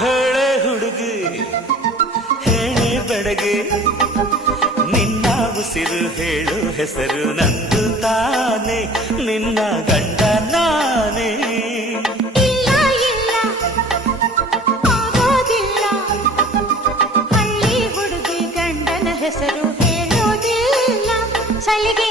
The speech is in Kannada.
ಹೇಳೆ ಹುಡುಗಿ ಹೇಳೆ ಬೆಡಗೆ ನಿನ್ನ ಉಸಿರು ಹೇಳು ಹೆಸರು ನಂದು ತಾನೆ ನಿನ್ನ ಗಂಡ ನಾನೇ ಇಲ್ಲ ಇಲ್ಲ ಆಗೋದಿಲ್ಲ ಹಳ್ಳಿ ಹುಡುಗಿ ಗಂಡನ ಹೆಸರು ಹೇಳೋದಿಲ್ಲ ಸಲಿಗೆ